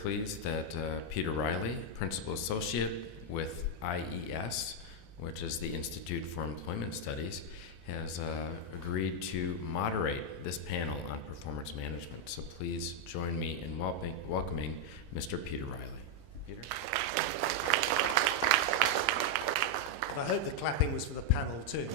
pleased that Peter Reilly, Principal Associate with IES, which is the Institute for Employment Studies, has agreed to moderate this panel on performance management. So please join me in welcoming Mr. Peter Reilly. Peter? I hope the clapping was for the panel too,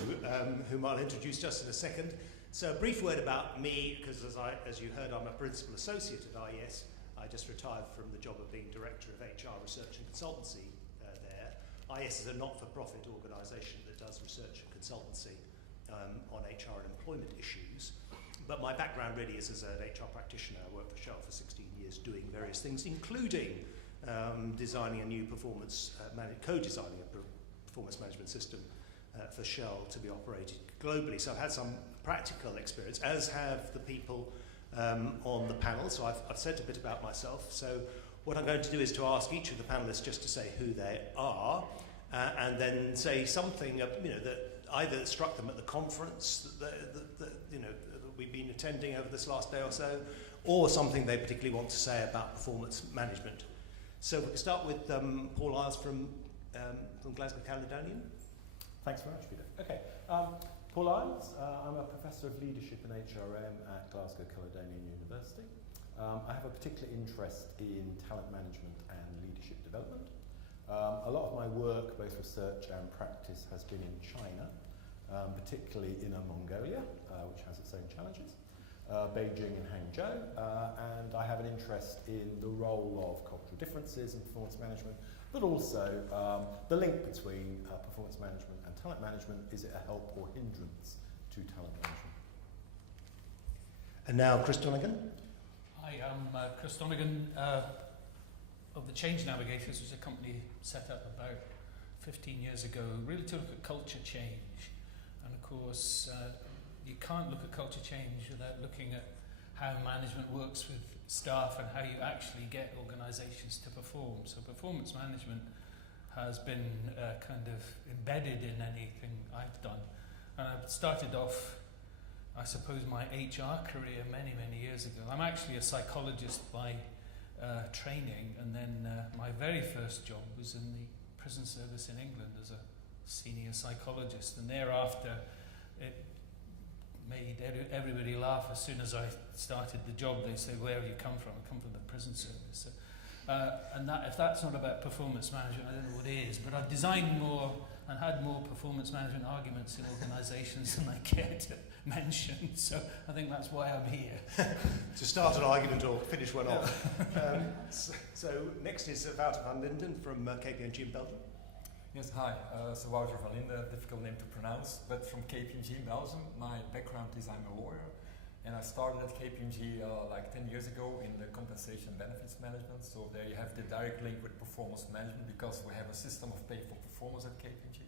whom I'll introduce just in a second. So a brief word about me, because as you heard, I'm a Principal Associate at IES. I just retired from the job of being Director of HR Research and Consultancy there. IES is a not-for-profit organisation that does research and consultancy on HR and employment issues. But my background really is as an HR practitioner. I worked for Shell for 16 years doing various things, including designing a new co-designing a performance management system for Shell to be operated globally. So I've had some practical experience, as have the people on the panel. So I've said a bit about myself. So what I'm going to do is to ask each of the panelists just to say who they are, and then say something that either struck them at the conference that we've been attending over this last day or so, or something they particularly want to say about performance management. So we can start with Paul Iles from Glasgow, Caledonian. Thanks very much, Peter. Okay, Paul Iles. I'm a Professor of Leadership in HRM at Glasgow Caledonian University. I have a particular interest in talent management and leadership development. A lot of my work, both research and practice, has been in China, particularly in Mongolia, which has its own challenges, Beijing and Hangzhou, and I have an interest in the role of cultural differences in performance management, but also the link between performance management and talent management. Is it a help or hindrance to talent management? And now Chris Donegan. Hi, I'm Chris Donegan of the Change Navigators, which is a company set up about 15 years ago, really to look at culture change. And of course, you can't look at culture change without looking at how management works with staff and how you actually get organisations to perform. So performance management has been kind of embedded in anything I've done. And I started off, I suppose, my HR career many, many years ago. I'm actually a psychologist by training, and then my very first job was in the prison service in England as a senior psychologist, and thereafter it made everybody laugh. As soon as I started the job, they say, "Where have you come from?" I come from the prison service. So, and that, if that's not about performance management, I don't know what is. But I've designed more and had more performance management arguments in organisations than I care to mention. So I think that's why I'm here. To start an argument or finish one off. So next is Wouter van Linden from KPMG in Belgium. Yes, hi. So Wouter van Linden, difficult name to pronounce, but from KPMG in Belgium. My background is I'm a lawyer, and I started at KPMG like 10 years ago in the compensation and benefits management. So there you have the direct link with performance management, because we have a system of pay for performance at KPMG.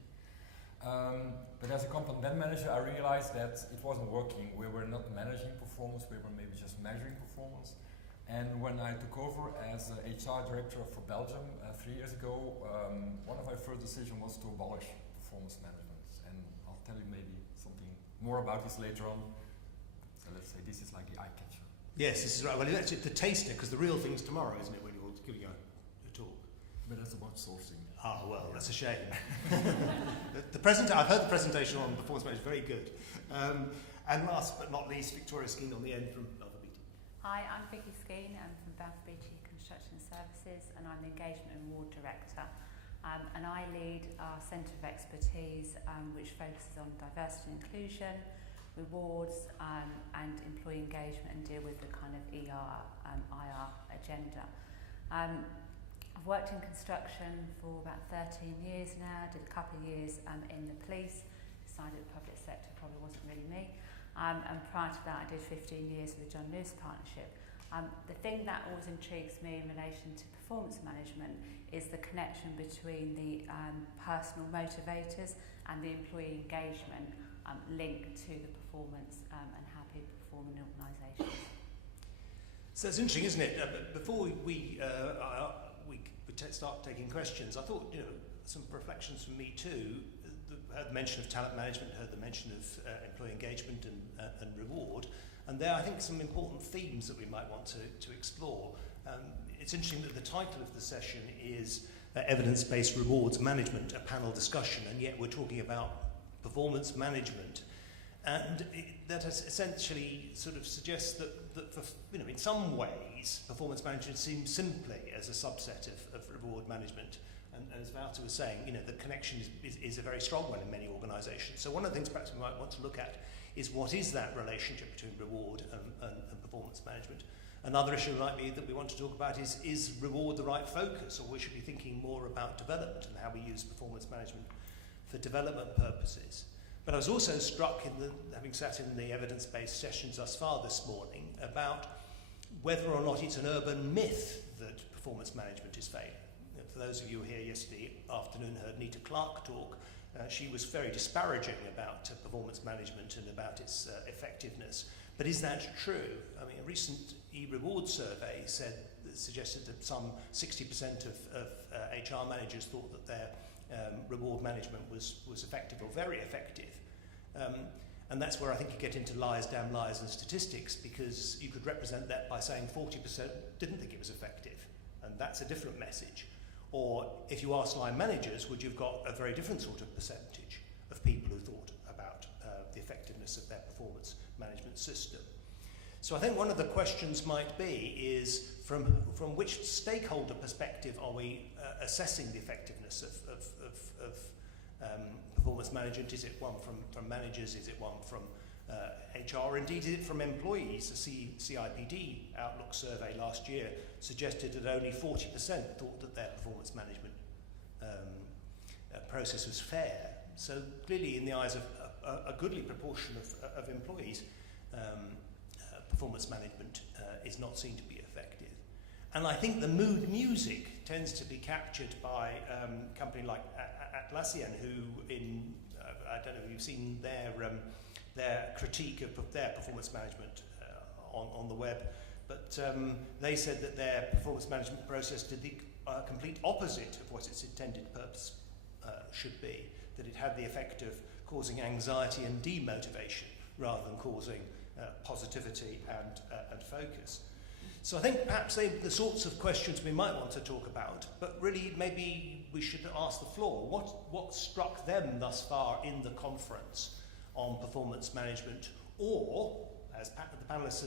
But as a component manager, I realized that it wasn't working. We were not managing performance, we were maybe just measuring performance. And when I took over as HR director for Belgium 3 years ago, one of my first decisions was to abolish performance management. And I'll tell you maybe something more about this later on. So let's say this is like the eye catcher. Yes, this is right. Well, it's the taster, because the real thing's tomorrow, isn't it, when you're giving a talk? But that's about sourcing. Ah, well, that's a shame. I've heard the presentation on performance management, very good. And last but not least, Victoria Skene on the end from Beatty. Hi, I'm Vicky Skene. I'm from Balfour Beatty Construction Services, and I'm the Engagement and Reward Director. And I lead our Centre of Expertise, which focuses on diversity and inclusion, rewards, and employee engagement, and deal with the kind of ER and IR agenda. I've worked in construction for about 13 years now, did a couple of years in the police, decided the public sector probably wasn't really me. And prior to that, I did 15 years with the John Lewis Partnership. The thing that always intrigues me in relation to performance management is the connection between the personal motivators and the employee engagement linked to the performance and how people perform in organisations. So it's interesting, isn't it? Before we start taking questions, I thought, some reflections from me too. Heard the mention of talent management, heard the mention of employee engagement and reward, and there I think some important themes that we might want to explore. It's interesting that the title of the session is Evidence-Based Rewards Management, a panel discussion, and yet we're talking about performance management. And that essentially sort of suggests that for, in some ways, performance management seems simply as a subset of reward management. And as Wouter was saying, the connection is a very strong one in many organisations. So one of the things perhaps we might want to look at is what is that relationship between reward and performance management. Another issue might be that we want to talk about is reward the right focus, or we should be thinking more about development and how we use performance management for development purposes. But I was also struck, having sat in the evidence-based sessions thus far this morning, about whether or not it's an urban myth that performance management is failing. For those of you here yesterday afternoon heard Nita Clark talk, she was very disparaging about performance management and about its effectiveness. But is that true? I mean, a recent e-reward survey suggested that some 60% of HR managers thought that their reward management was effective or very effective. And that's where I think you get into lies, damn lies and statistics, because you could represent that by saying 40% didn't think it was effective, and that's a different message. Or if you ask line managers, would you've got a very different sort of percentage of people who thought about the effectiveness of their performance management system. So I think one of the questions might be is from which stakeholder perspective are we assessing the effectiveness of performance management? Is it one from managers? Is it one from HR? Indeed, is it from employees? The CIPD Outlook survey last year suggested that only 40% thought that their performance management process was fair. So clearly, in the eyes of a goodly proportion of employees, performance management is not seen to be effective. And I think the mood music tends to be captured by a company like Atlassian, who I don't know if you've seen their critique of their performance management on the web, but they said that their performance management process did the complete opposite of what its intended purpose should be, that it had the effect of causing anxiety and demotivation rather than causing positivity and focus. So I think perhaps the sorts of questions we might want to talk about, but really maybe we should ask the floor, what struck them thus far in the conference on performance management, or, as the panellists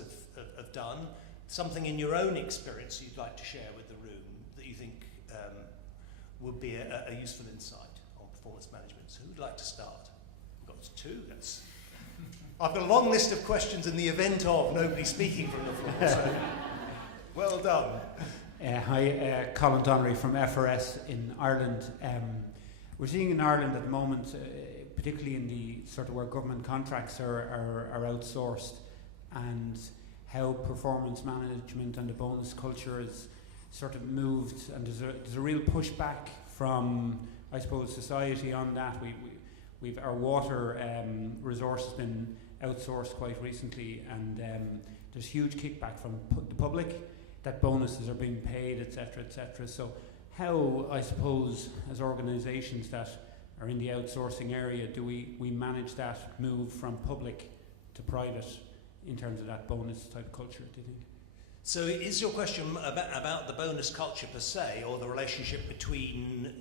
have done, something in your own experience you'd like to share with the room that you think would be a useful insight on performance management. So who'd like to start? We've got two. I've got a long list of questions in the event of nobody speaking from the floor, so well done. Hi, Colin Donnery from FRS in Ireland. We're seeing in Ireland at the moment, particularly in the sort of where government contracts are outsourced, and how performance management and the bonus culture is sort of moved, and there's a real pushback from, I suppose, society on that. We've our water resource has been outsourced quite recently, and there's huge kickback from the public that bonuses are being paid, etc., etc. So how, I suppose, as organisations that are in the outsourcing area, do we manage that move from public to private in terms of that bonus type culture, do you think? So is your question about the bonus culture per se, or the relationship between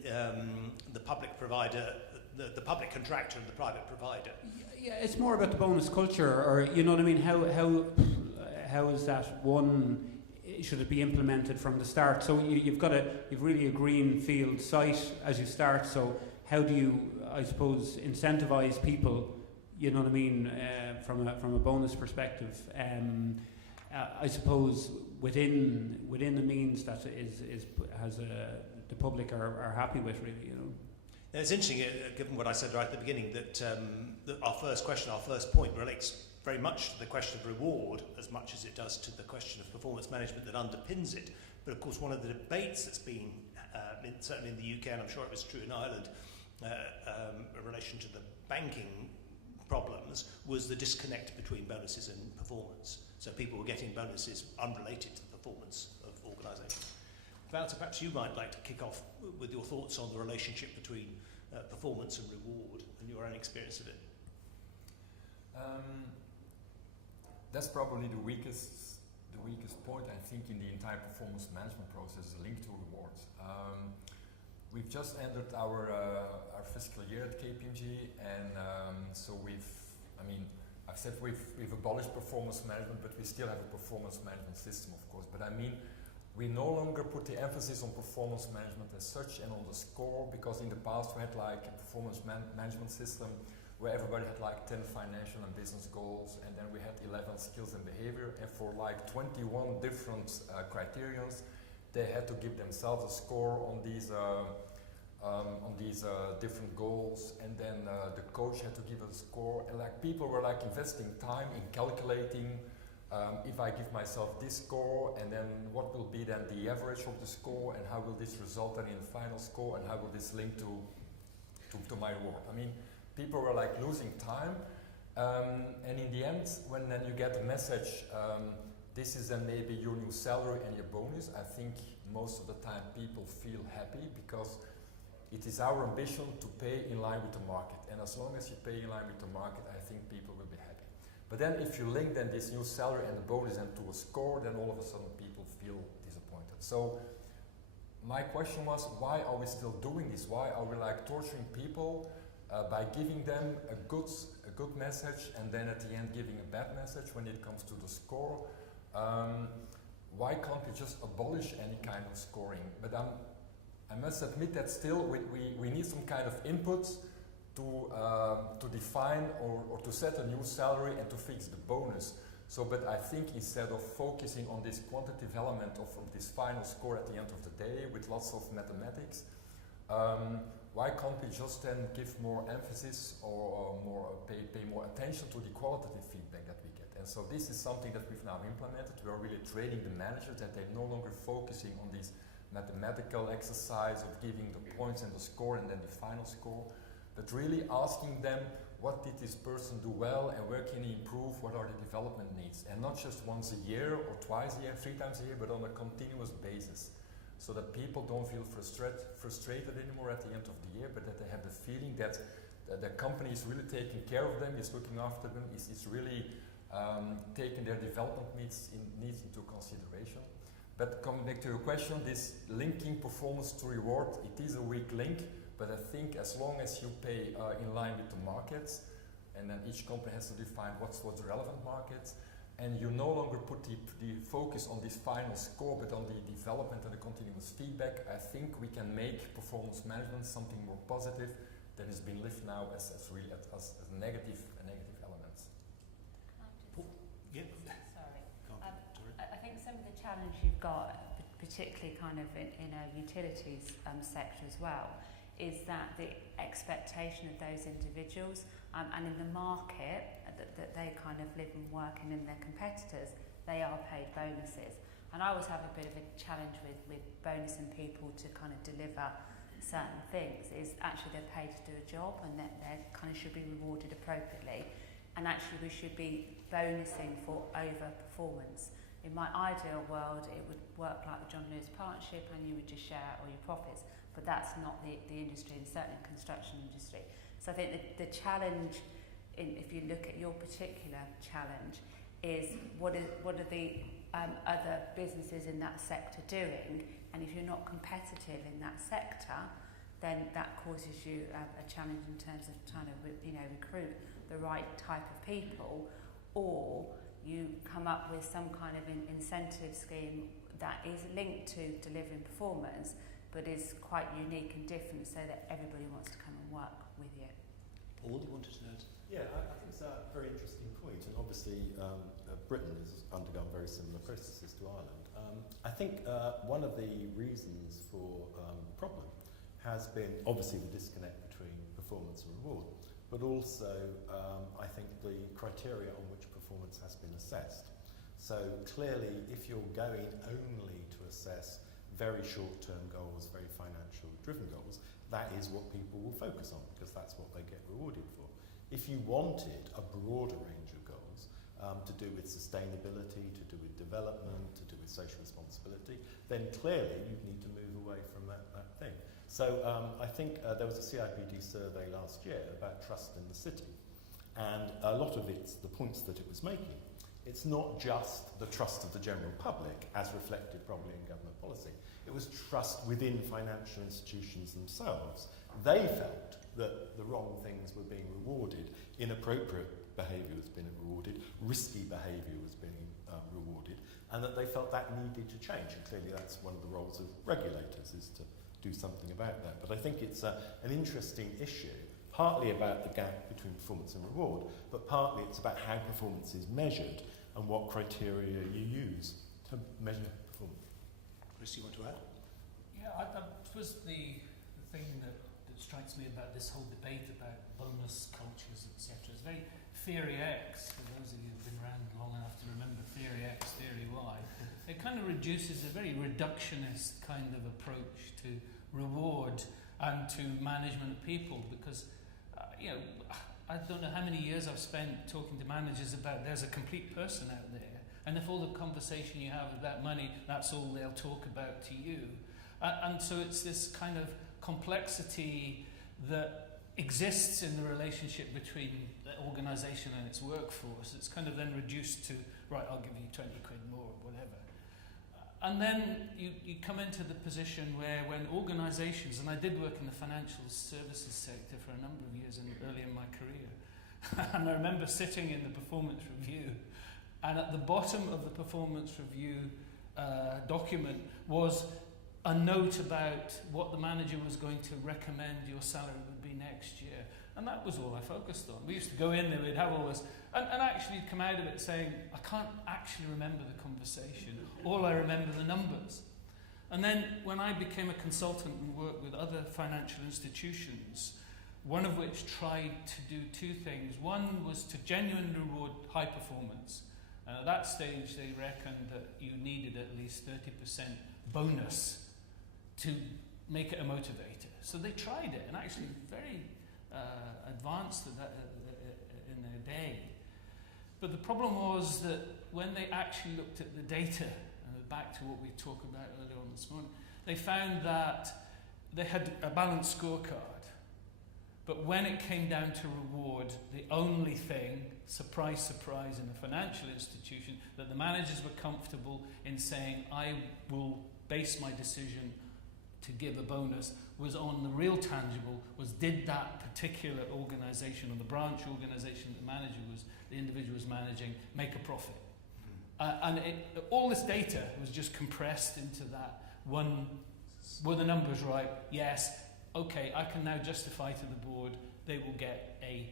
the public provider, the public contractor and the private provider? Yeah, it's more about the bonus culture, or you know what I mean. How is that one? Should it be implemented from the start? So you've really a greenfield site as you start. So how do you, I suppose, incentivize people? You know what I mean, from a bonus perspective. I suppose within the means that the public are happy with, really, you know. Now it's interesting, given what I said right at the beginning, that our first point relates very much to the question of reward as much as it does to the question of performance management that underpins it. But of course, one of the debates that's been, certainly in the UK, and I'm sure it was true in Ireland, in relation to the banking problems, was the disconnect between bonuses and performance. So people were getting bonuses unrelated to the performance of organisations. Wouter, perhaps you might like to kick off with your thoughts on the relationship between performance and reward and your own experience of it. That's probably the weakest the weakest point, I think, in the entire performance management process is linked to rewards. We've just ended our fiscal year at KPMG, and so I've said we've abolished performance management, but we still have a performance management system, of course. But I mean, we no longer put the emphasis on performance management as such and on the score, because in the past we had like a performance management system where everybody had like 10 financial and business goals, and then we had 11 skills and behavior, and for like 21 different criterions, they had to give themselves a score on these different goals, and then the coach had to give a score, and like people were like investing time in calculating if I give myself this score, and then what will be then the average of the score, and how will this result then in the final score, and how will this link to my reward. I mean, people were like losing time, and in the end, when then you get a message, this is then maybe your new salary and your bonus, I think most of the time people feel happy, because it is our ambition to pay in line with the market, and as long as you pay in line with the market, I think people will be happy. But then if you link then this new salary and the bonus and to a score, then all of a sudden people feel disappointed. So my question was, why are we still doing this? Why are we like torturing people by giving them a good message, and then at the end giving a bad message when it comes to the score? Why can't we just abolish any kind of scoring? But I must admit that still we need some kind of input to define or to set a new salary and to fix the bonus. So, but I think instead of focusing on this quantitative element of this final score at the end of the day with lots of mathematics, why can't we just then give more emphasis or pay more attention to the qualitative feedback that we get? And so this is something that we've now implemented. We are really training the managers that they're no longer focusing on this mathematical exercise of giving the points and the score and then the final score, but really asking them, what did this person do well, and where can he improve, what are the development needs, and not just once a year or twice a year, 3 times a year, but on a continuous basis, so that people don't feel frustrated anymore at the end of the year, but that they have the feeling that the company is really taking care of them, is looking after them, is really taking their development needs into consideration. But coming back to your question, this linking performance to reward, it is a weak link, but I think as long as you pay in line with the markets, and then each company has to define what's the relevant markets, and you no longer put the focus on this final score, but on the development and the continuous feedback, I think we can make performance management something more positive than has been lived now as really as negative elements. Yeah. Sorry. I think some of the challenge you've got, particularly kind of in a utilities sector as well, is that the expectation of those individuals and in the market that they kind of live and work in their competitors, they are paid bonuses. And I always have a bit of a challenge with bonusing people to kind of deliver certain things, is actually they're paid to do a job, and that they kind of should be rewarded appropriately. And actually we should be bonusing for over performance. In my ideal world, it would work like the John Lewis Partnership, and you would just share all your profits. But that's not the industry, and certainly the construction industry. So I think the challenge, if you look at your particular challenge, is what are the other businesses in that sector doing? And if you're not competitive in that sector, then that causes you a challenge in terms of trying to recruit the right type of people, or you come up with some kind of incentive scheme that is linked to delivering performance, but is quite unique and different, so that everybody wants to come and work with you. Paul, do you want to note? Yeah, I think it's a very interesting point, and obviously Britain has undergone very similar processes to Ireland. I think one of the reasons for the problem has been obviously the disconnect between performance and reward, but also I think the criteria on which performance has been assessed. So clearly, if you're going only to assess very short-term goals, very financial-driven goals, that is what people will focus on, because that's what they get rewarded for. If you wanted a broader range of goals to do with sustainability, to do with development, to do with social responsibility, then clearly you need to move away from that thing. So I think there was a CIPD survey last year about trust in the city, and a lot of the points that it was making It's not just the trust of the general public, as reflected probably in government policy. It was trust within financial institutions themselves. They felt that the wrong things were being rewarded, inappropriate behaviour was being rewarded, risky behaviour was being rewarded, and that they felt that needed to change. And clearly that's one of the roles of regulators, is to do something about that. But I think it's an interesting issue, partly about the gap between performance and reward, but partly it's about how performance is measured and what criteria you use to measure performance. Chris, you want to add? Yeah, I suppose the thing that strikes me about this whole debate about bonus cultures, etc., is very Theory X, for those of you who've been around long enough to remember Theory X, Theory Y. It kind of reduces a very reductionist kind of approach to reward and to management of people, because, I don't know how many years I've spent talking to managers about there's a complete person out there, and if all the conversation you have about money, that's all they'll talk about to you. And so it's this kind of complexity that exists in the relationship between the organisation and its workforce. It's kind of then reduced to, right, I'll give you 20 quid more or whatever. And then you come into the position where when organisations, and I did work in the financial services sector for a number of years early in my career, and I remember sitting in the performance review, and at the bottom of the performance review document was a note about what the manager was going to recommend your salary would be next year. And that was all I focused on. We used to go in there, we'd have all this, and actually come out of it saying, I can't actually remember the conversation. All I remember the numbers. And then when I became a consultant and worked with other financial institutions, one of which tried to do two things. One was to genuinely reward high performance. And at that stage, they reckoned that you needed at least 30% bonus to make it a motivator. So they tried it, and actually very advanced at that in their day. But the problem was that when they actually looked at the data, and back to what we talked about earlier on this morning, they found that they had a balanced scorecard. But when it came down to reward, the only thing, surprise, surprise, in a financial institution, that the managers were comfortable in saying, I will base my decision to give a bonus, was on the real tangible, was did that particular organisation or the branch organisation the individual was managing, make a profit? All this data was just compressed into that one. Were the numbers right? Yes. Okay, I can now justify to the board they will get a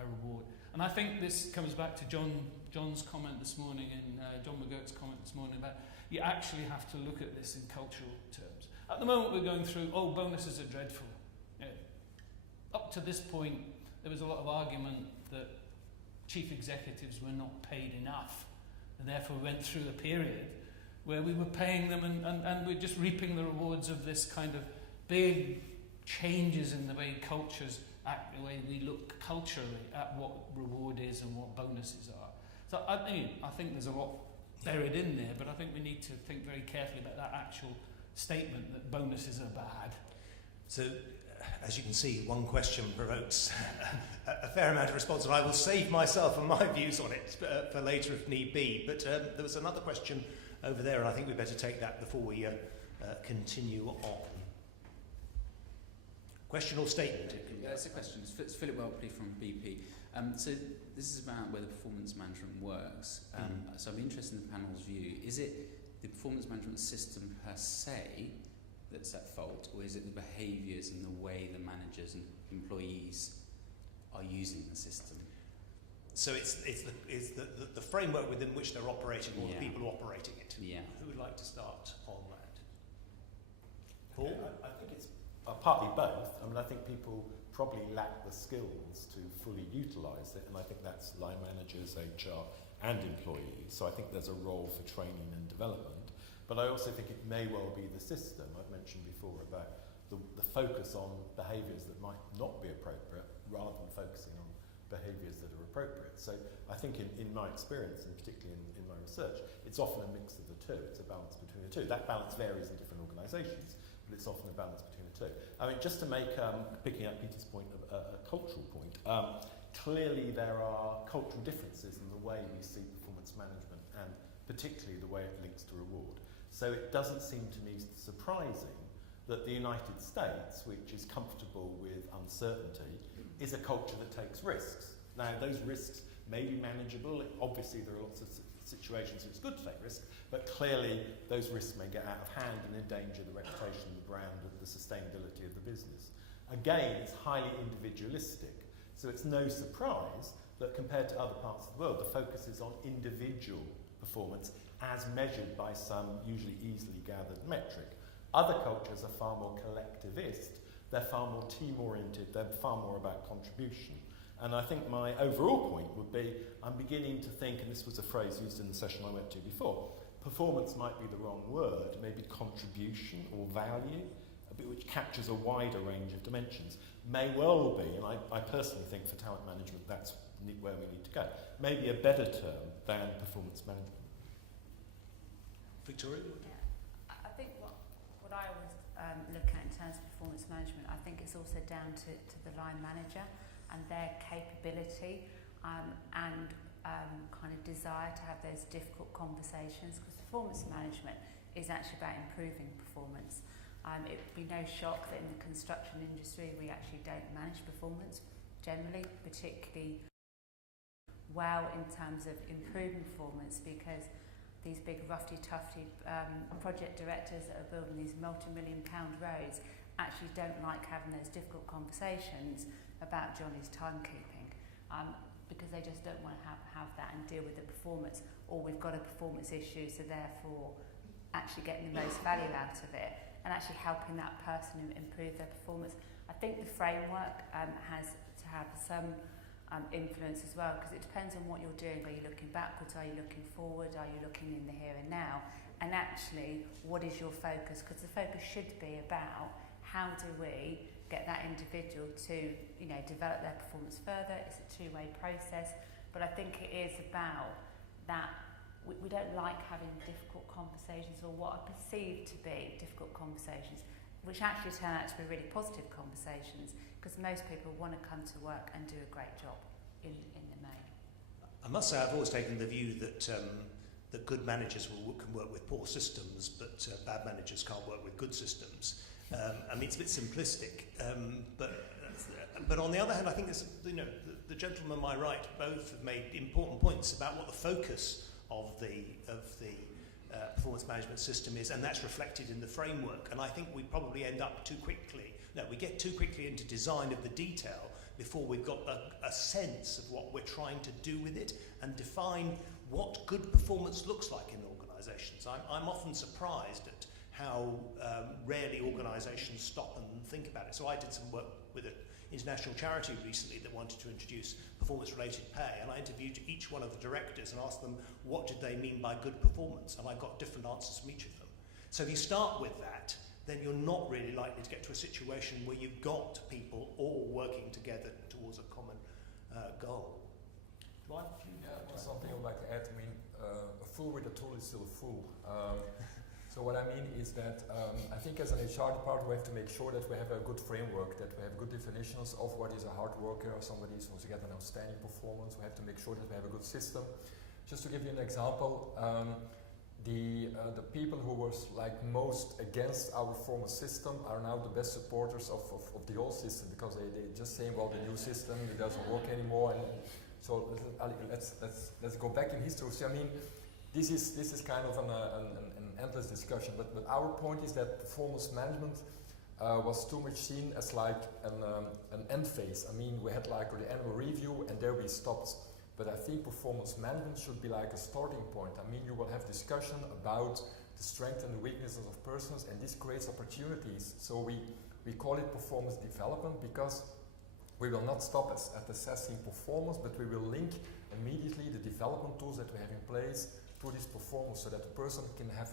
reward. And I think this comes back to John's comment this morning and John McGurk's comment this morning about you actually have to look at this in cultural terms. At the moment we're going through, bonuses are dreadful. Up to this point, there was a lot of argument that chief executives were not paid enough, and therefore we went through a period where we were paying them and we're just reaping the rewards of this kind of big changes in the way cultures act, the way we look culturally at what reward is and what bonuses are. So I think there's a lot buried in there, but I think we need to think very carefully about that actual statement that bonuses are bad. So, as you can see, one question provokes a fair amount of response, and I will save myself and my views on it for later if need be. But there was another question over there, and I think we better take that before we continue on. Question or statement? Yeah, it's a question. It's Philip Welpley from BP. So this is about whether performance management works. So I'm interested in the panel's view. Is it the performance management system per se that's at fault, or is it the behaviours and the way the managers and employees are using the system? So it's the framework within which they're operating, or the people operating it. Yeah. Who would like to start on that? Paul? I think it's partly both. I mean, I think people probably lack the skills to fully utilise it, and I think that's line managers, HR and employees. So I think there's a role for training and development. But I also think it may well be the system. I've mentioned before about the focus on behaviours that might not be appropriate rather than focusing on behaviours that are appropriate. So I think in my experience, and particularly in my research, it's often a mix of the two. It's a balance between the two. That balance varies in different organisations, but it's often a balance between the two. I mean, just to make, picking up Peter's point, a cultural point, clearly there are cultural differences in the way we see performance performance management and particularly the way it links to reward. So it doesn't seem to me surprising that the United States, which is comfortable with uncertainty, is a culture that takes risks. Now, those risks may be manageable. Obviously, there are lots of situations where it's good to take risks, but clearly those risks may get out of hand and endanger the reputation, the brand, and the sustainability of the business. Again, it's highly individualistic, so it's no surprise that compared to other parts of the world, the focus is on individual performance as measured by some usually easily gathered metric. Other cultures are far more collectivist, they're far more team-oriented, they're far more about contribution. And I think my overall point would be, I'm beginning to think, and this was a phrase used in the session I went to before, performance might be the wrong word, maybe contribution or value, which captures a wider range of dimensions. May well be, and I personally think for talent management that's where we need to go, maybe a better term than performance management. Victoria? Yeah. I think what I always look at in terms of performance management, I think it's also down to the line manager and their capability and kind of desire to have those difficult conversations, because performance management is actually about improving performance. It would be no shock that in the construction industry we actually don't manage performance generally, particularly well in terms of improving performance, because these big roughy-tufty project directors that are building these multi-million-pound roads actually don't like having those difficult conversations about Johnny's timekeeping, because they just don't want to have that and deal with the performance, or we've got a performance issue, so therefore actually getting the most value out of it and actually helping that person improve their performance. I think the framework has to have some influence as well, because it depends on what you're doing. Are you looking backwards? Are you looking forward? Are you looking in the here and now? And actually, what is your focus? Because the focus should be about how do we get that individual to, develop their performance further. It's a two-way process, but I think it is about that. We don't like having difficult conversations, or what are perceived to be difficult conversations, which actually turn out to be really positive conversations, because most people want to come to work and do a great job in the main. I must say I've always taken the view that that good managers can work with poor systems, but bad managers can't work with good systems. It's a bit simplistic, but on the other hand, I think the gentlemen on my right both have made important points about what the focus of the performance management system is, and that's reflected in the framework. And I think we probably end up we get too quickly into design of the detail before we've got a sense of what we're trying to do with it and define what good performance looks like in organisations. I'm often surprised at how rarely organisations stop and think about it. So I did some work with an international charity recently that wanted to introduce performance-related pay, and I interviewed each one of the directors and asked them what did they mean by good performance, and I got different answers from each of them. So if you start with that, then you're not really likely to get to a situation where you've got people all working together towards a common goal. Something I would like to add. A fool with a tool is still a fool. So what I mean is that I think as an HR department we have to make sure that we have a good framework, that we have good definitions of what is a hard worker or somebody who's supposed to get an outstanding performance. We have to make sure that we have a good system. Just to give you an example, the people who were most against our former system are now the best supporters of the old system, because they just saying, well, the new system, it doesn't work anymore. And so let's go back in history. So, this is kind of an endless discussion, but our point is that performance management was too much seen as an end phase. We had the annual review and there we stopped. But I think performance management should be like a starting point. You will have discussion about the strengths and the weaknesses of persons, and this creates opportunities. So we call it performance development, because we will not stop at assessing performance, but we will link immediately the development tools that we have in place to this performance, so that the person can have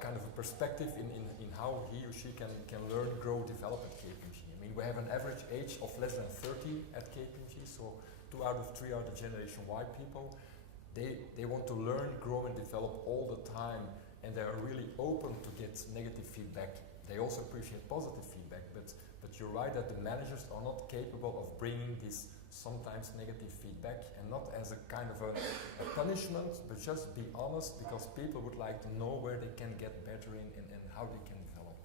kind of a perspective in how he or she can learn, grow, develop at KPMG. We have an average age of less than 30 at KPMG, so 2 out of 3 are the Generation Y people. They want to learn, grow and develop all the time, and they are really open to get negative feedback. They also appreciate positive feedback, but you're right that the managers are not capable of bringing this sometimes negative feedback, and not as a kind of a punishment, but just be honest, because people would like to know where they can get better in and how they can develop.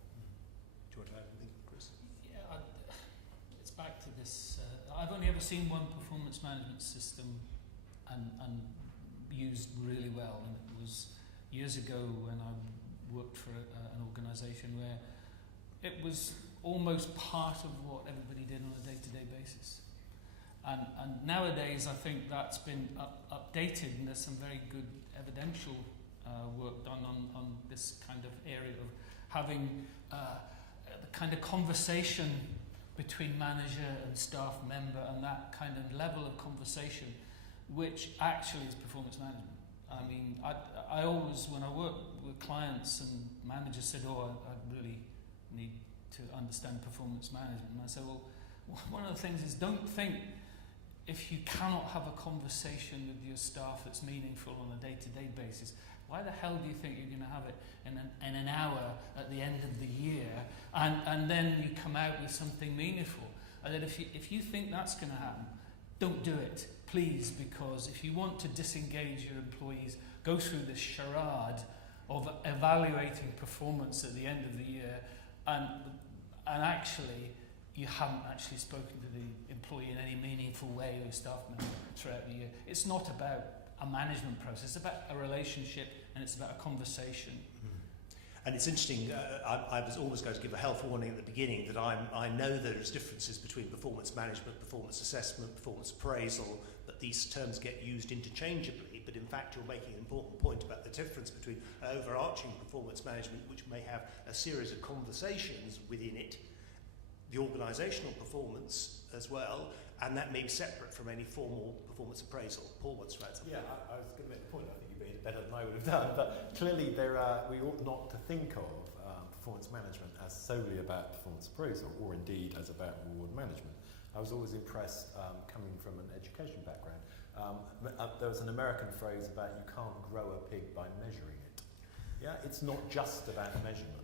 Do you want to add anything, Chris? Yeah, it's back to this. I've only ever seen one performance management system and used really well, and it was years ago when I worked for an organisation where it was almost part of what everybody did on a day-to-day basis. And nowadays I think that's been updated, and there's some very good evidential work done on this kind of area of having the kind of conversation between manager and staff member, and that kind of level of conversation which actually is performance management. I mean, I always, when I work with clients and managers said, I really need to understand performance management. And I said, well, one of the things is, don't think if you cannot have a conversation with your staff that's meaningful on a day-to-day basis, why the hell do you think you're going to have it in an hour at the end of the year, and then you come out with something meaningful? And that if you think that's going to happen, don't do it, please, because if you want to disengage your employees, go through this charade of evaluating performance at the end of the year, and actually you haven't actually spoken to the employee in any meaningful way, or your staff member, throughout the year. It's not about a management process, it's about a relationship, and it's about a conversation. And it's interesting, I was always going to give a health warning at the beginning that I know there's differences between performance management, performance assessment, performance appraisal, but these terms get used interchangeably. But in fact, you're making an important point about the difference between overarching performance management, which may have a series of conversations within it, the organisational performance as well, and that may be separate from any formal performance appraisal. Paul wants to add something. Yeah, I was going to make the point, I think you made it better than I would have done, but clearly we ought not to think of performance management as solely about performance appraisal, or indeed as about reward management. I was always impressed, coming from an education background, there was an American phrase about you can't grow a pig by measuring it. Yeah, it's not just about measurement.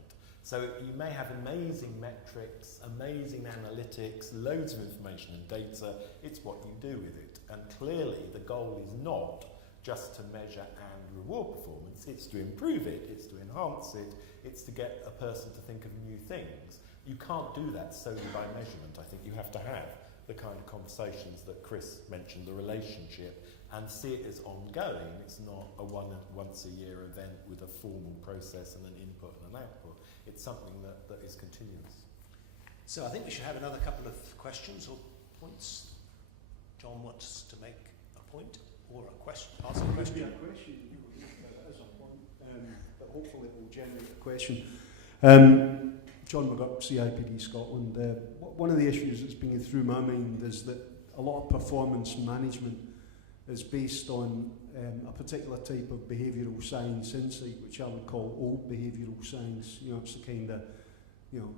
So you may have amazing metrics, amazing analytics, loads of information and data. It's what you do with it. And clearly the goal is not just to measure and reward performance, it's to improve it, it's to enhance it, it's to get a person to think of new things. You can't do that solely by measurement. I think you have to have the kind of conversations that Chris mentioned, the relationship, and see it as ongoing. It's not a once a year event with a formal process and an input and an output. It's something that is continuous. So I think we should have another couple of questions or points. John wants to make a point or a question, ask a question. A question as a point, but hopefully it will generate a question. John McGuck, CIPD Scotland. One of the issues that's been through my mind is that a lot of performance management is based on a particular type of behavioural science insight, which I would call old behavioural science. You know, it's the kind of,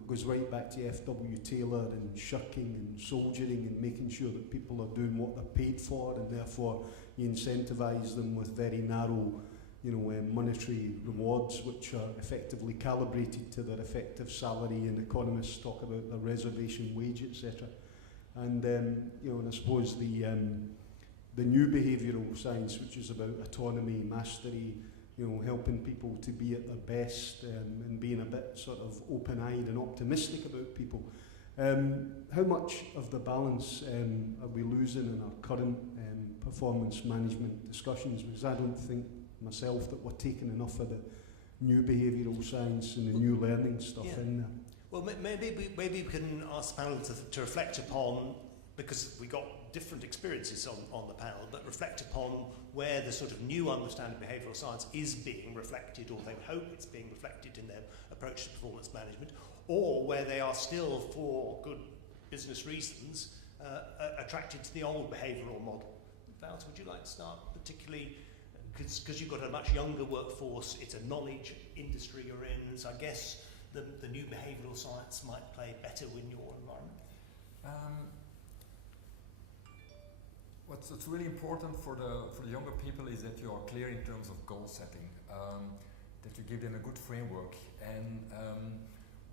goes right back to F.W. Taylor and shirking and soldiering and making sure that people are doing what they're paid for, and therefore you incentivise them with very narrow, monetary rewards, which are effectively calibrated to their effective salary, and economists talk about the reservation wage, etc. And and I suppose the new behavioural science, which is about autonomy, mastery, helping people to be at their best, and being a bit sort of open-eyed and optimistic about people. How much of the balance are we losing in our current performance management discussions? Because I don't think myself that we're taking enough of the new behavioural science and the new learning stuff in there. Well, maybe we can ask the panel to reflect upon, because we got different experiences on the panel, but reflect upon where the sort of new understanding of behavioural science is being reflected, or they hope it's being reflected in their approach to performance management, or where they are still, for good business reasons, attracted to the old behavioural model. Wouter, would you like to start, particularly because you've got a much younger workforce, it's a knowledge industry you're in, so I guess the new behavioural science might play better in your environment? What's really important for the younger people is that you are clear in terms of goal setting. that you give them a good framework. And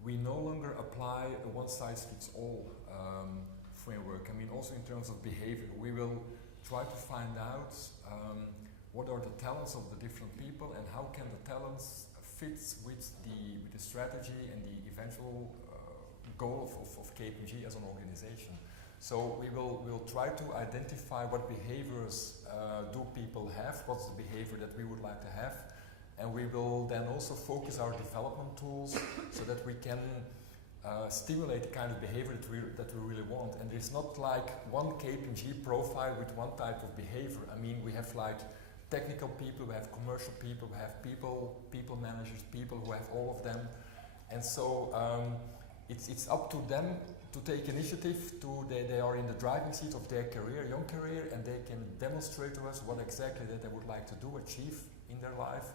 we no longer apply a one-size-fits-all framework. I mean, also in terms of behavior, we will try to find out what are the talents of the different people and how can the talents fit with the strategy and the eventual goal of KPMG as an organization. So we'll try to identify what behaviors do people have, what's the behavior that we would like to have, and we will then also focus our development tools so that we can stimulate the kind of behavior that we really want. And it's not like one KPMG profile with one type of behavior. I mean, we have like technical people, we have commercial people, we have people managers, people who have all of them. And so it's up to them to take initiative. They are in the driving seat of their career, young career, and they can demonstrate to us what exactly that they would like to do, achieve in their life.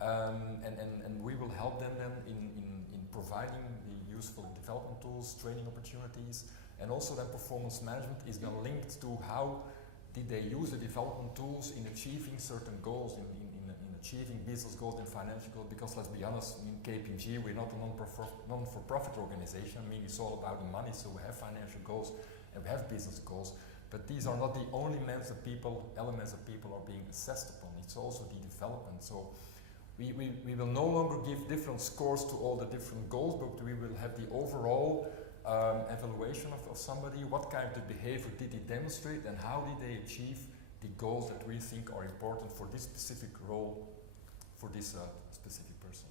And we will help them then in providing the useful development tools, training opportunities, and also then performance management is then linked to how did they use the development tools in achieving certain goals, in achieving business goals and financial goals, because let's be honest, in KPMG we're not a non-for-profit organization. I mean, it's all about the money, so we have financial goals and we have business goals, but these are not the only elements that people are being assessed upon. It's also the development. So we will no longer give different scores to all the different goals, but we will have the overall evaluation of somebody. What kind of behavior did he demonstrate and how did they achieve the goals that we think are important for this specific role, for this specific person.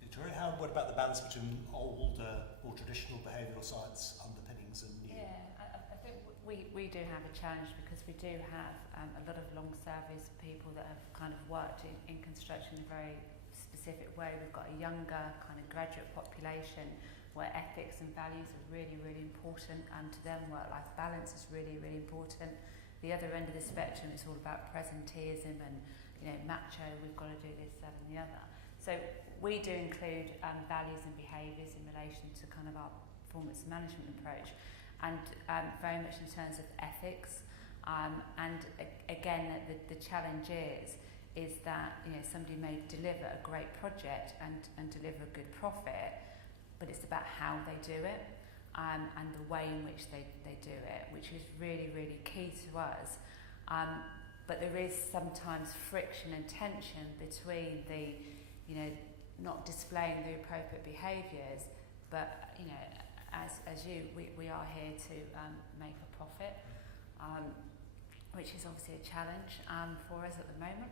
Victoria, what about the balance between old, more traditional behavioural science underpinnings and new? Yeah, I think we do have a challenge because we do have a lot of long service people that have kind of worked in construction in a very specific way. We've got a younger kind of graduate population where ethics and values are really, really important, and to them work-life balance is really, really important. The other end of the spectrum is all about presenteeism and, you know, macho, we've got to do this, that and the other. So we do include values and behaviours in relation to kind of our performance management approach, and very much in terms of ethics. And again, the challenge is that, you know, somebody may deliver a great project and deliver a good profit, but it's about how they do it and the way in which they do it, which is really, really key to us. But there is sometimes friction and tension between the, you know, not displaying the appropriate behaviours, but, you know, as we are here to make a profit, which is obviously a challenge for us at the moment,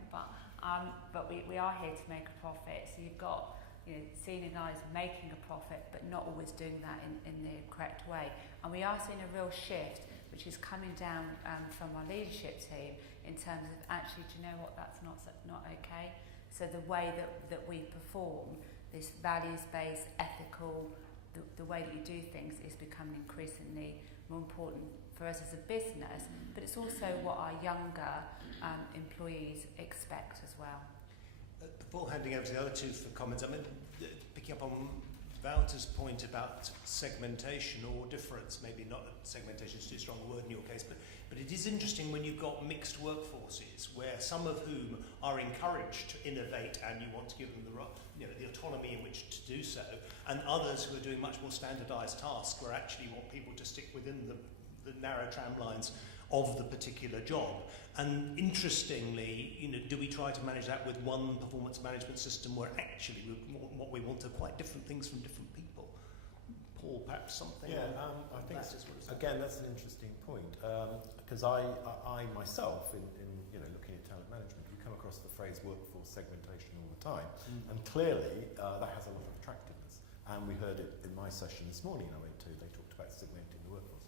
but we are here to make a profit. So you've got, you know, senior guys making a profit, but not always doing that in the correct way. And we are seeing a real shift, which is coming down from our leadership team in terms of actually, do you know what, that's not okay. So the way that we perform, this values-based, ethical, the way that you do things is becoming increasingly more important for us as a business, but it's also what our younger employees expect as well. Before handing over to the other two for comments, I mean, picking up on Wouter's point about segmentation or difference, maybe not segmentation is too strong a word in your case, but it is interesting when you've got mixed workforces where some of whom are encouraged to innovate and you want to give them the autonomy in which to do so, and others who are doing much more standardised tasks where actually you want people to stick within the narrow tram lines of the particular job. And interestingly, you know, do we try to manage that with one performance management system where actually what we want are quite different things from different people? Paul, perhaps something? Yeah, I think again that's an interesting point, because I myself, in you know, looking at talent management, you come across the phrase workforce segmentation all the time, and clearly that has a lot of attractiveness. And we heard it in my session this morning I went to. They talked about segmenting the workforce.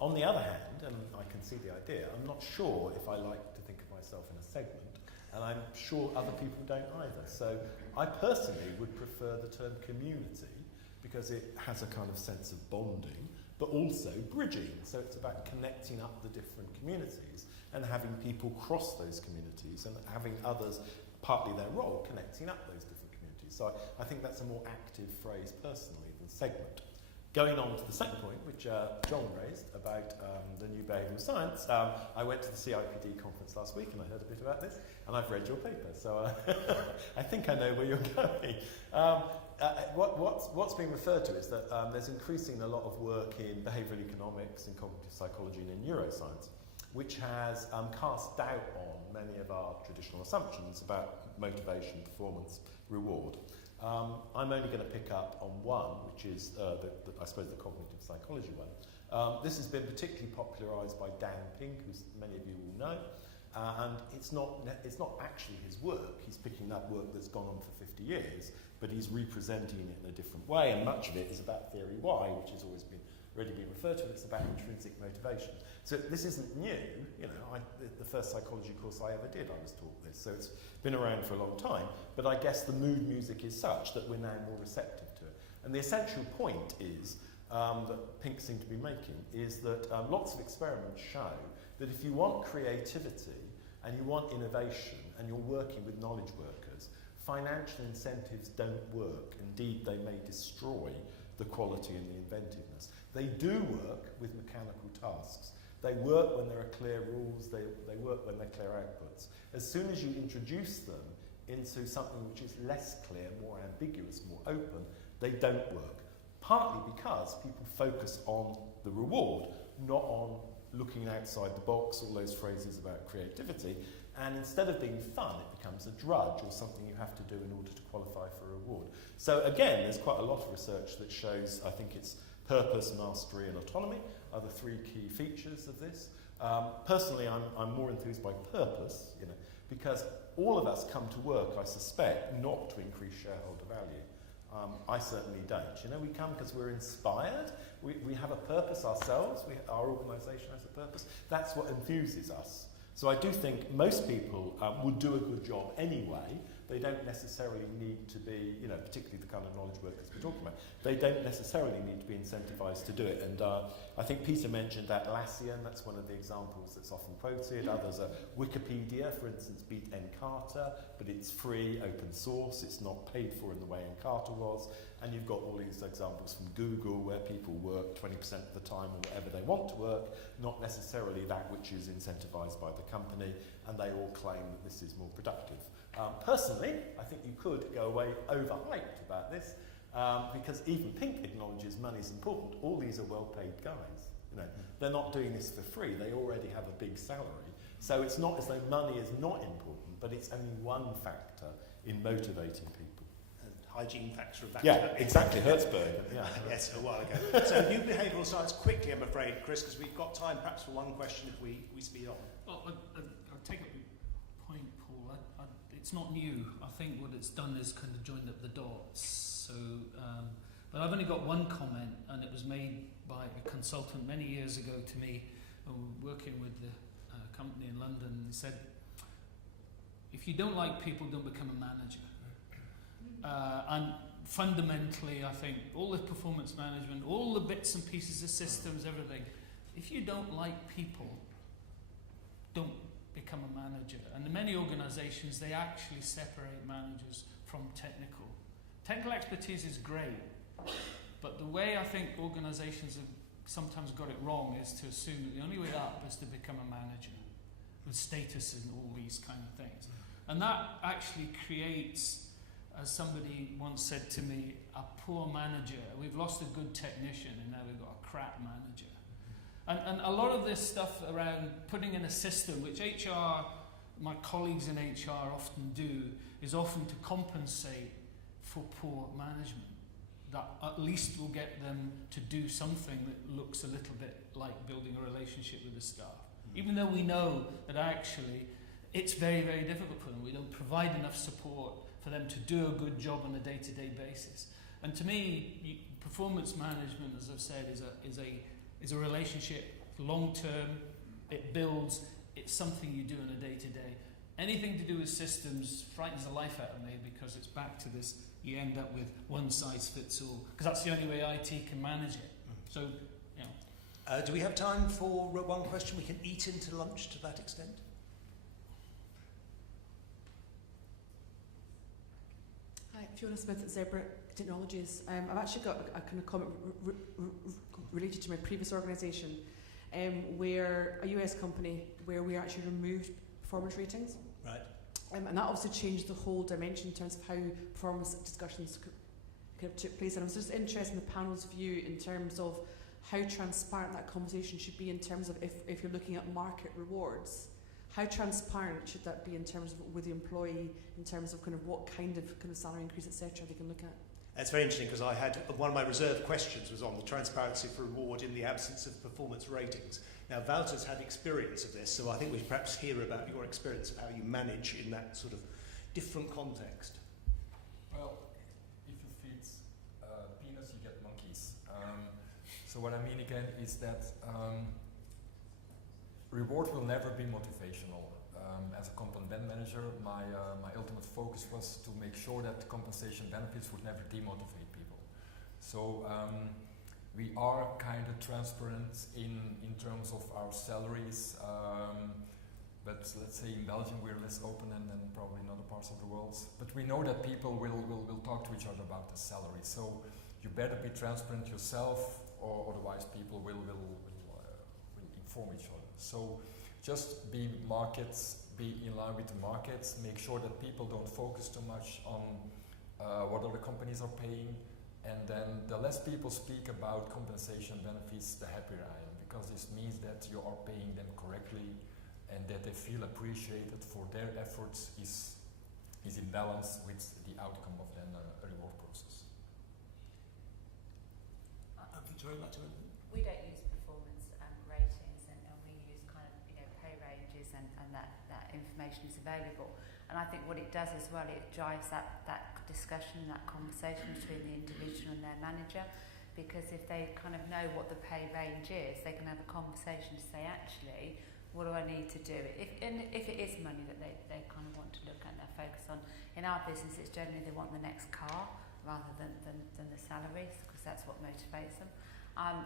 On the other hand, and I can see the idea, I'm not sure if I like to think of myself in a segment, and I'm sure other people don't either. So I personally would prefer the term community because it has a kind of sense of bonding, but also bridging. So it's about connecting up the different communities and having people cross those communities and having others, partly their role, connecting up those different communities. So I think that's a more active phrase personally than segment. Going on to the second point, which John raised about the new behavioural science, I went to the CIPD conference last week and I heard a bit about this, and I've read your paper, so I think I know where you're going. What's being referred to is that there's increasing a lot of work in behavioural economics, in cognitive psychology and in neuroscience, which has cast doubt on many of our traditional assumptions about motivation, performance, reward. I'm only going to pick up on one, which is, I suppose, the cognitive psychology one. This has been particularly popularised by Dan Pink, who many of you will know, and it's not actually his work. He's picking up work that's gone on for 50 years, but he's representing it in a different way, and much of it is about theory Y, which has always been already been referred to. It's about intrinsic motivation. So this isn't new. You know, the first psychology course I ever did, I was taught this. So it's been around for a long time. But I guess the mood music is such that we're now more receptive to it. And the essential point is that Pink seemed to be making is that lots of experiments show that if you want creativity and you want innovation and you're working with knowledge workers, financial incentives don't work. Indeed, they may destroy the quality and the inventiveness. They do work with mechanical tasks. They work when there are clear rules, they work when there are clear outputs. As soon as you introduce them into something which is less clear, more ambiguous, more open, they don't work. Partly because people focus on the reward, not on looking outside the box, all those phrases about creativity, and instead of being fun, it becomes a drudge or something you have to do in order to qualify for a reward. So again, there's quite a lot of research that shows, I think it's purpose, mastery and autonomy are the three key features of this. Personally, I'm more enthused by purpose, you know, because all of us come to work, I suspect, not to increase shareholder value. I certainly don't. You know, we come because we're inspired. We have a purpose ourselves. Our organisation has a purpose. That's what enthuses us. So I do think most people would do a good job anyway. They don't necessarily need to be, you know, particularly the kind of knowledge workers we're talking about, they don't necessarily need to be incentivised to do it. And I think Peter mentioned Atlassian, that's one of the examples that's often quoted. Others are Wikipedia, for instance, beat Encarta, but it's free, open source, it's not paid for in the way Encarta was. And you've got all these examples from Google where people work 20% of the time or whatever they want to work, not necessarily that which is incentivised by the company, and they all claim that this is more productive. Personally, I think you could go away overhyped about this, because even Pink acknowledges money is important. All these are well-paid guys. You know, they're not doing this for free. They already have a big salary. So it's not as though money is not important, but it's only one factor in motivating people. And hygiene factor of that. Yeah, exactly. Herzberg. Yeah. Yes, a while ago. So new behavioural science quickly, I'm afraid, Chris, because we've got time perhaps for one question if we speed on. Well, I'll take up your point, Paul. It's not new. I think what it's done is kind of joined up the dots. So, but I've only got one comment, and it was made by a consultant many years ago to me, working with the company in London. He said, if you don't like people, don't become a manager. And fundamentally, I think all the performance management, all the bits and pieces of systems, everything, if you don't like people, don't become a manager. And in many organisations, they actually separate managers from technical. Technical expertise is great, but the way I think organisations have sometimes got it wrong is to assume that the only way up is to become a manager with status and all these kind of things. And that actually creates, as somebody once said to me, a poor manager. We've lost a good technician and now we've got a crap manager. And a lot of this stuff around putting in a system, which HR, my colleagues in HR often do, is often to compensate for poor management. That at least will get them to do something that looks a little bit like building a relationship with the staff. Even though we know that actually it's very, very difficult for them. We don't provide enough support for them to do a good job on a day-to-day basis. And to me, performance management, as I've said, is a relationship, long-term, it builds, it's something you do on a day-to-day. Anything to do with systems frightens the life out of me because it's back to this, you end up with one size fits all, because that's the only way IT can manage it. So, you know. Do we have time for one question? We can eat into lunch to that extent. Hi, Fiona Smith at Zebra Technologies. I've actually got a kind of comment related to my previous organisation, where a US company where we actually removed performance ratings. Right. And that obviously changed the whole dimension in terms of how performance discussions kind of took place. And I was just interested in the panel's view in terms of how transparent that conversation should be in terms of if you're looking at market rewards. How transparent should that be in terms of with the employee, in terms of kind of what kind of salary increase, etc. they can look at? It's very interesting because I had one of my reserved questions was on the transparency for reward in the absence of performance ratings. Now, Wouter's had experience of this, so I think we should perhaps hear about your experience of how you manage in that sort of different context. Well, if you feed peanuts, you get monkeys. So what I mean again is that reward will never be motivational. As a component band manager, my ultimate focus was to make sure that compensation benefits would never demotivate people. So we are kind of transparent in terms of our salaries, but let's say in Belgium we're less open than probably in other parts of the world. But we know that people will talk to each other about the salary. So you better be transparent yourself, or otherwise people will inform each other. So just be in line with the markets, make sure that people don't focus too much on what other companies are paying, and then the less people speak about compensation benefits, the happier I am, because this means that you are paying them correctly and that they feel appreciated for their efforts is in balance with the outcome of then a reward process. Victoria, would you like to add? We don't use performance ratings, and we use kind of pay ranges, and that information is available. And I think what it does as well, it drives that discussion, that conversation between the individual and their manager, because if they kind of know what the pay range is, they can have a conversation to say, actually, what do I need to do? If it is money that they kind of want to look at, they're focused on. In our business, it's generally they want the next car rather than the salaries, because that's what motivates them.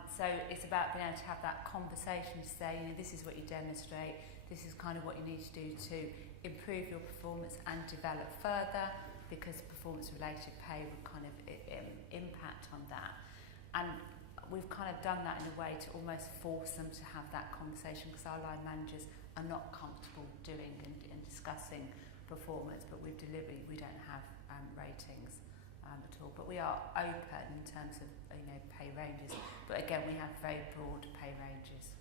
So it's about being able to have that conversation to say, this is what you demonstrate, this is kind of what you need to do to improve your performance and develop further, because performance-related pay would kind of impact on that. And we've kind of done that in a way to almost force them to have that conversation, because our line managers are not comfortable doing and discussing performance, but with delivery we don't have ratings at all. But we are open in terms of pay ranges. But again, we have very broad pay ranges.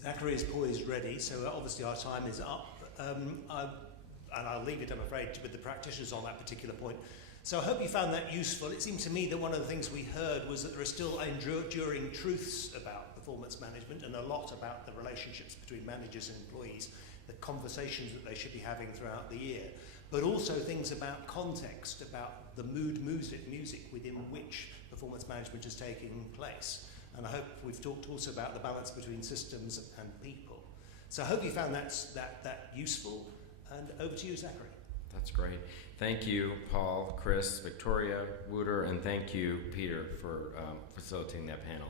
Zachary is poised ready, so obviously our time is up. And I'll leave it, I'm afraid, with the practitioners on that particular point. So I hope you found that useful. It seemed to me that one of the things we heard was that there are still enduring truths about performance management, and a lot about the relationships between managers and employees, the conversations that they should be having throughout the year, but also things about context, about the music within which performance management is taking place. And I hope we've talked also about the balance between systems and people. So I hope you found that useful. And over to you, Zachary. That's great. Thank you, Paul, Chris, Victoria, Wouter, and thank you, Peter, for facilitating that panel.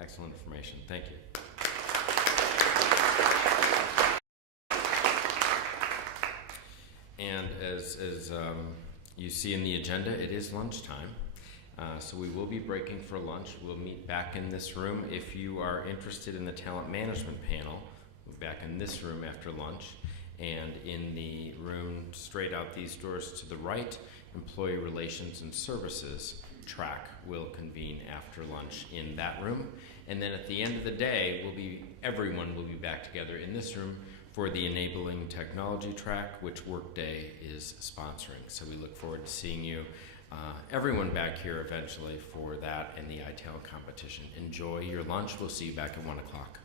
Excellent information. Thank you. And as you see in the agenda, it is lunchtime. So we will be breaking for lunch. We'll meet back in this room. If you are interested in the talent management panel, we'll be back in this room after lunch. And in the room straight out these doors to the right, Employee Relations and Services track will convene after lunch in that room. And then at the end of the day, everyone will be back together in this room for the Enabling Technology track, which Workday is sponsoring. So we look forward to seeing you, everyone back here eventually for that and the ITEL competition. Enjoy your lunch. We'll see you back at 1 o'clock.